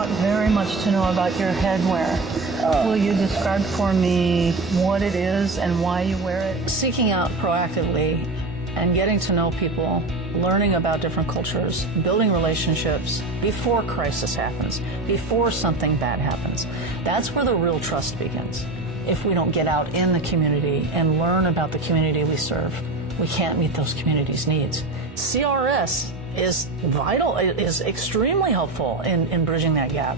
want very much to know about your headwear. Will you describe for me what it is and why you wear it? Seeking out proactively and getting to know people, learning about different cultures, building relationships before crisis happens, before something bad happens. That's where the real trust begins. If we don't get out in the community and learn about the community we serve, we can't meet those communities' needs. CRS is vital, it is extremely helpful in bridging that gap.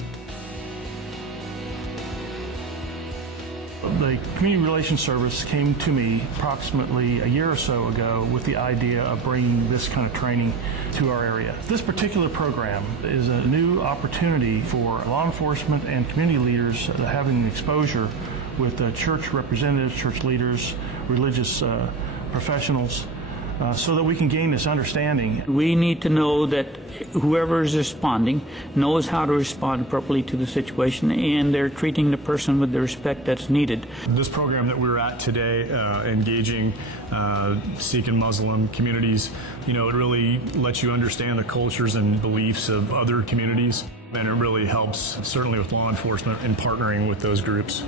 The Community Relations Service came to me approximately a year or so ago with the idea of bringing this kind of training to our area. This particular program is a new opportunity for law enforcement and community leaders having exposure with church representatives, church leaders, religious professionals, so that we can gain this understanding. We need to know that whoever is responding knows how to respond appropriately to the situation, and they're treating the person with the respect that's needed. This program that we're at today, engaging Sikh and Muslim communities, it really lets you understand the cultures and beliefs of other communities, and it really helps, certainly with law enforcement and partnering with those groups.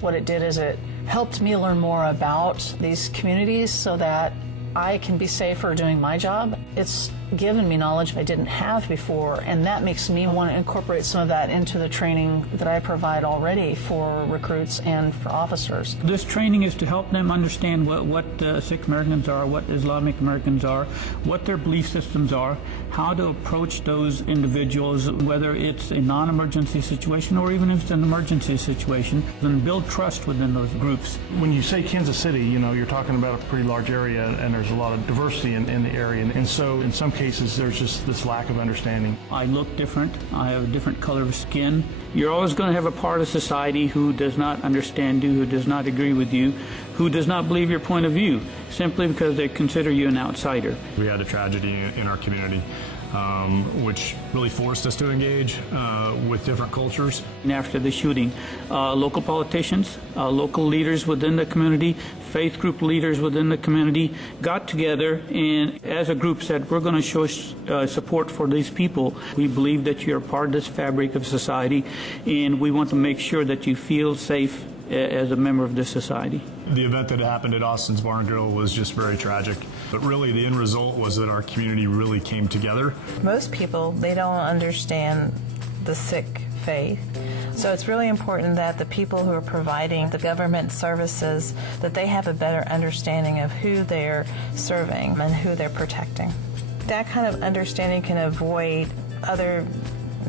What it did is it helped me learn more about these communities so that I can be safer doing my job. It's given me knowledge I didn't have before, and that makes me want to incorporate some of that into the training that I provide already for recruits and for officers. This training is to help them understand what Sikh Americans are, what Islamic Americans are, what their belief systems are, how to approach those individuals, whether it's a non-emergency situation or even if it's an emergency situation, and build trust within those groups. When you say Kansas City, you're talking about a pretty large area, and there's a lot of diversity in the area, and so in some cases there's just this lack of understanding. I look different, I have a different color of skin. You're always going to have a part of society who does not understand you, who does not agree with you, who does not believe your point of view, simply because they consider you an outsider. We had a tragedy in our community, which really forced us to engage with different cultures. And after the shooting, local politicians, local leaders within the community, faith group leaders within the community got together and as a group said, we're going to show support for these people. We believe that you're part of this fabric of society, and we want to make sure that you feel safe as a member of this society. The event that happened at Austin's Bar and Grill was just very tragic, but really the end result was that our community really came together. Most people, they don't understand the Sikh faith, so it's really important that the people who are providing the government services, that they have a better understanding of who they're serving and who they're protecting. That kind of understanding can avoid other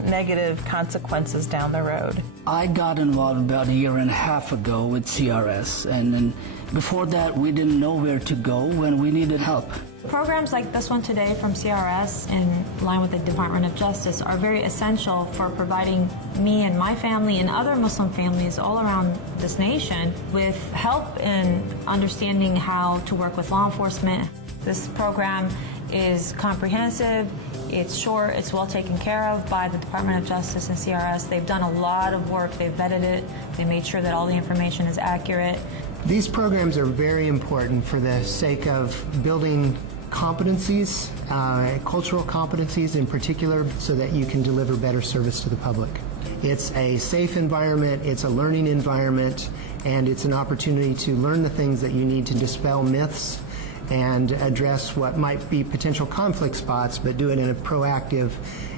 negative consequences down the road. I got involved about a year and a half ago with CRS, and then before that we didn't know where to go when we needed help. Programs like this one today from CRS, in line with the Department of Justice, are very essential for providing me and my family and other Muslim families all around this nation with help in understanding how to work with law enforcement. This program is comprehensive, it's short, it's well taken care of by the Department of Justice and CRS. They've done a lot of work, they've vetted it, they made sure that all the information is accurate. These programs are very important for the sake of building competencies, cultural competencies in particular, so that you can deliver better service to the public. It's a safe environment, it's a learning environment, and it's an opportunity to learn the things that you need to dispel myths and address what might be potential conflict spots, but do it in a proactive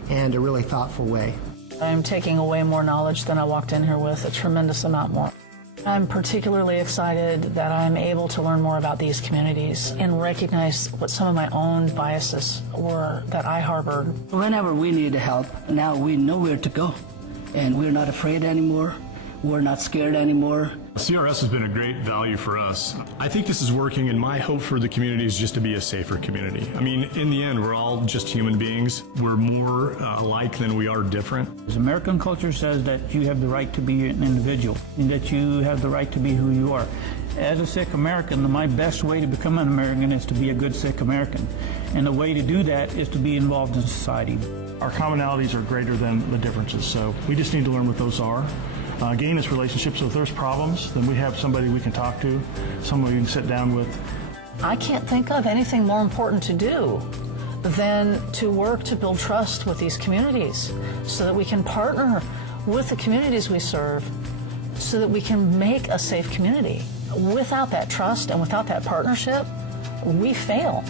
and a really thoughtful way. I'm taking away more knowledge than I walked in here with, a tremendous amount more. I'm particularly excited that I'm able to learn more about these communities and recognize what some of my own biases were that I harbored. Whenever we need help, now we know where to go, and we're not afraid anymore. We're not scared anymore. CRS has been a great value for us. I think this is working, and my hope for the community is just to be a safer community. I mean, in the end, we're all just human beings. We're more alike than we are different. American culture says that you have the right to be an individual, and that you have the right to be who you are. As a Sikh American, my best way to become an American is to be a good Sikh American. And the way to do that is to be involved in society. Our commonalities are greater than the differences, so we just need to learn what those are. Gain this relationship, so if there's problems, then we have somebody we can talk to, someone we can sit down with. I can't think of anything more important to do than to work to build trust with these communities so that we can partner with the communities we serve so that we can make a safe community. Without that trust and without that partnership, we fail.